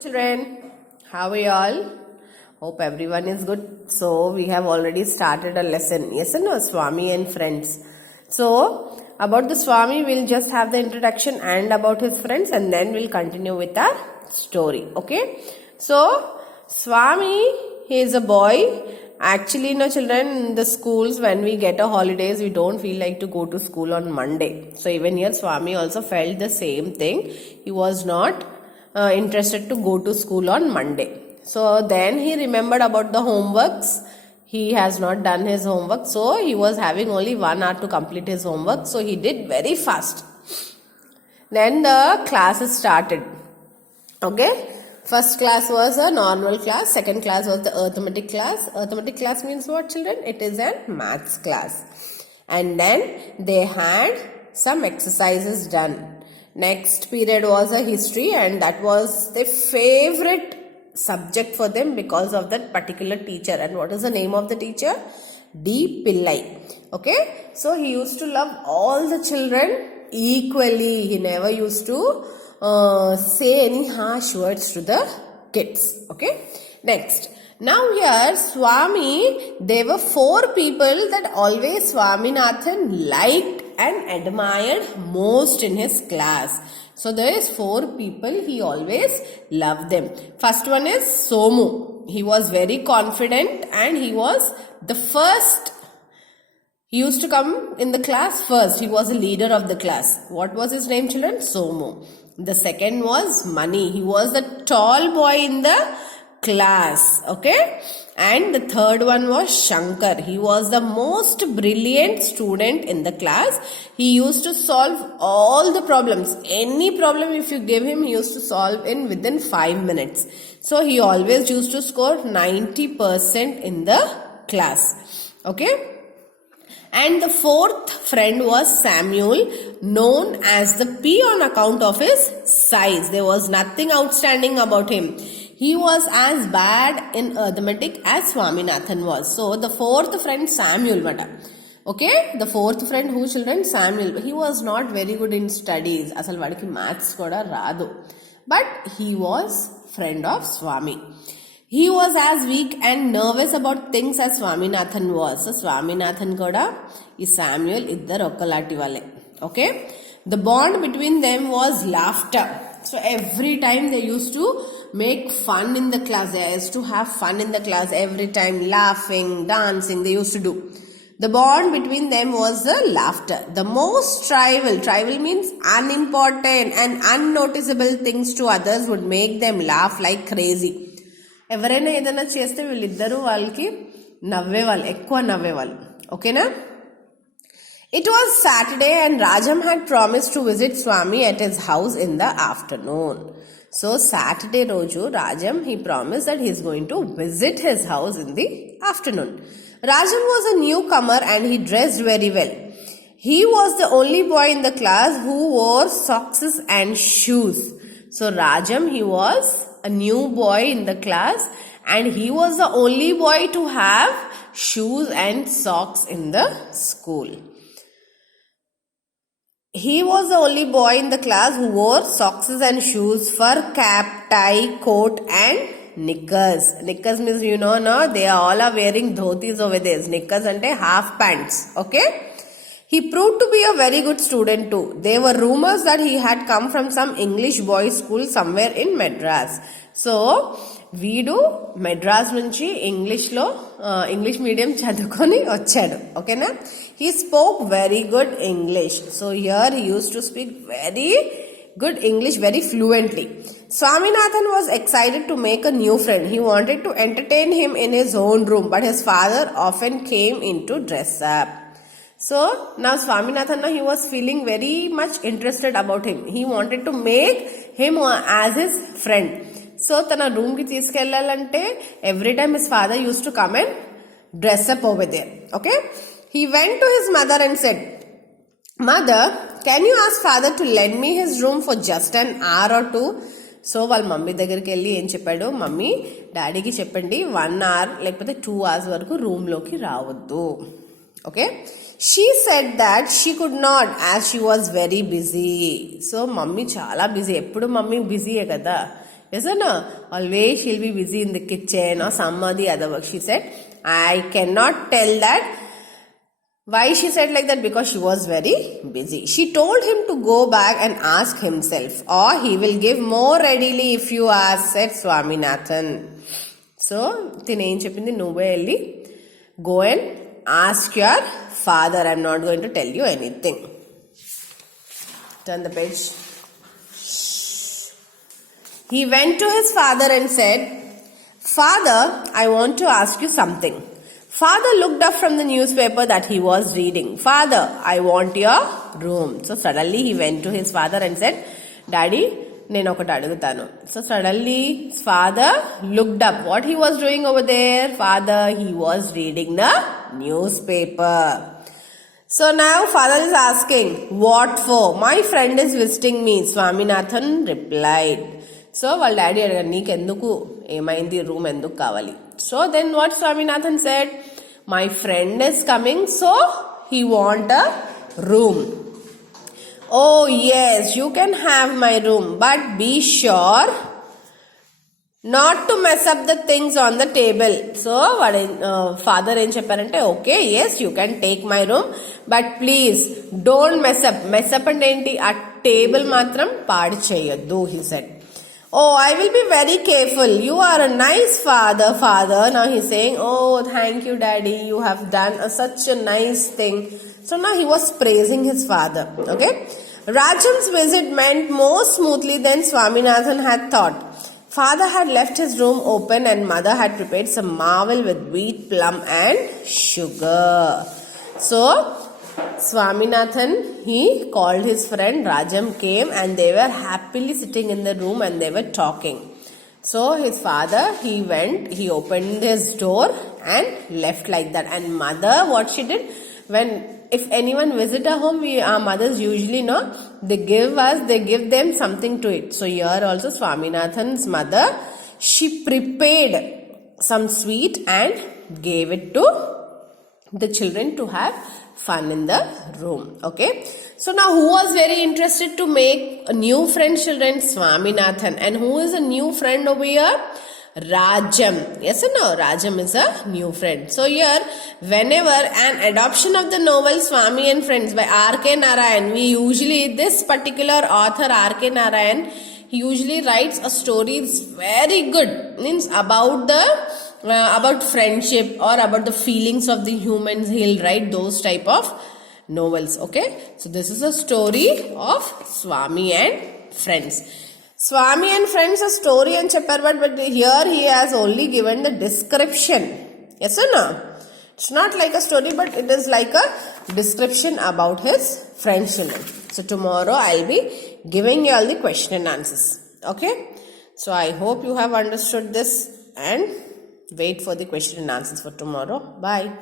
Children, how are you all? Hope everyone is good. So we have already started a lesson. Yes or no? Swami and friends. So about the Swami, we'll just have the introduction and about his friends, and then we'll continue with our story. Okay? So Swami, he is a boy. Actually, no children, in the schools, when we get a holidays, we don't feel like to go to school on Monday. So even here, Swami also felt the same thing. He was not interested to go to school on Monday. So then he remembered about the homeworks. He has not done his homework. So he was having only 1 hour to complete his homework. So he did very fast. Then the classes started. Okay. First class was a normal class. Second class was the arithmetic class. Arithmetic class means what, children? It is a maths class. And then they had some exercises done. Next period was a history, and that was the favorite subject for them because of that particular teacher. And what is the name of the teacher? D. Pillai. Okay. So he used to love all the children equally. He never used to say any harsh words to the kids. Okay. Next. Now here Swami, there were 4 people that always Swaminathan liked and admired most in his class. So there is 4 people he always loved them. First one is Somu. He was very confident and he was the first. He used to come in the class first. He was a leader of the class. What was his name, children? Somu. The second was Mani. He was the tall boy in the class. Okay. And the third one was Shankar. He was the most brilliant student in the class. He used to solve all the problems. Any problem if you give him, he used to solve in within 5 minutes. So he always used to score 90% in the class. Okay. And the fourth friend was Samuel, known as the P on account of his size. There was nothing outstanding about him. He was as bad in arithmetic as Swaminathan was. So the fourth friend Samuel, okay, the fourth friend who, children? Samuel. He was not very good in studies. Asal vadiki maths koda radu. But he was friend of Swami. He was as weak and nervous about things as Swaminathan was. So Swaminathan koda is Samuel iddaru okkalati vale. Okay. The bond between them was laughter. So every time they used to make fun in the class. They used to have fun in the class every time, laughing, dancing, they used to do. The bond between them was the laughter. The most trivial means unimportant and unnoticeable things to others would make them laugh like crazy. ఎవరైనా ఏదైనా చేస్తే వీళ్ళిద్దరూ వాళ్ళకి నవ్వేవాళ్ళు, ఎక్కువ నవ్వేవాళ్ళు. ఓకేనా? It was Saturday and Rajam had promised to visit Swami at his house in the afternoon. So Saturday roju Rajam, he promised that he is going to visit his house in the afternoon. Rajam was a newcomer and he dressed very well. He was the only boy in the class who wore socks and shoes. So Rajam, he was a new boy in the class and he was the only boy to have shoes and socks in the school. He was the only boy in the class who wore socks and shoes, fur cap, tie, coat and knickers. Knickers means, you know, no, they all are wearing dhotis over there. Knickers ante half pants. Okay. He proved to be a very good student too. There were rumors that he had come from some English boys school somewhere in Madras. So, వీడు మెడ్రాస్ నుంచి English medium చదువుకొని వచ్చాడు. ఓకేనా? He spoke very good English. So here he used to speak very good English very fluently. Swaminathan was excited to make a new friend. He wanted to entertain him in his own room, but his father often came in to dress up. So now Swaminathan, he was feeling very much interested about him. He wanted to make him as his friend. So tana room ki తీసుకెళ్ళాలంటే every time his father used to come and dress up over there. Okay. He went to his mother and said, "Mother, can you ask father to lend me his room for just an hour or two?" So వాళ్ళ mummy దగ్గరికి వెళ్ళి ఏం చెప్పాడు, mummy డాడీకి చెప్పండి 1 hour లేకపోతే 2 hours వరకు room లోకి రావద్దు. Okay. She said that she could not as she was very busy. So mummy చాలా బిజీ, ఎప్పుడు మమ్మీ బిజీయే కదా, Yes or no? Always she'll be busy in the kitchen or some or the other work. She said, I cannot tell that. Why she said like that? Because she was very busy. She told him to go back and ask himself, or he will give more readily if you ask, said Swaminathan. So, Tine cheppindi nuve elli go and ask your father. I'm not going to tell you anything. Turn the page. He went to his father and said, Father, I want to ask you something. Father looked up from the newspaper that he was reading. Father, I want your room. So suddenly he went to his father and said, Daddy, nenu okati adugutanu. So suddenly his father looked up. What he was doing over there? Father, he was reading the newspaper. So now father is asking, what for? My friend is visiting me. Swaminathan replied. So వాళ్ళ daddy అడిగారు, నీకెందుకు ఏమైంది room ఎందుకు కావాలి? So then what Swaminathan said, my friend is coming, so he want a room. Oh yes, you can have my room, but be sure not to mess up the things on the table. So father ఏం చెప్పారంటే, okay, yes, you can take my room, but please don't mess up. Mess up అంటే ఏంటి? ఆ table మాత్రం పాడు చేయొద్దు, he said. Oh, I will be very careful. You are a nice father. Now he's saying, oh, thank you, daddy. You have done such a nice thing. So now he was praising his father. Okay. Rajam's visit went more smoothly than Swaminathan had thought. Father had left his room open and mother had prepared some marvel with wheat, plum and sugar. So, Swaminathan, he called his friend. Rajam came and they were happily sitting in the room and they were talking. So his father, he opened his door and left like that. And mother, what she did, if anyone visit our home, our mothers usually know, they give them something to eat. So here also Swaminathan's mother, she prepared some sweet and gave it to the children to have fun in the room. Okay. So now who was very interested to make a new friend, children? Swaminathan. And who is a new friend over here? Rajam. Yes or no? Rajam is a new friend. So here, whenever an adoption of the novel Swami and Friends by R.K. Narayan, this particular author R.K. Narayan, he usually writes a story, it's very good, means about friendship or about the feelings of the humans. He'll write those type of novels. Okay, so this is a story of Swami and Friends. Swami and Friends a story and chapter, but here he has only given the description. Yes or no? It's not like a story, but it is like a description about his friends, children. So tomorrow I'll be giving you all the question and answers. Okay, so I hope you have understood this and wait for the question and answers for tomorrow. Bye.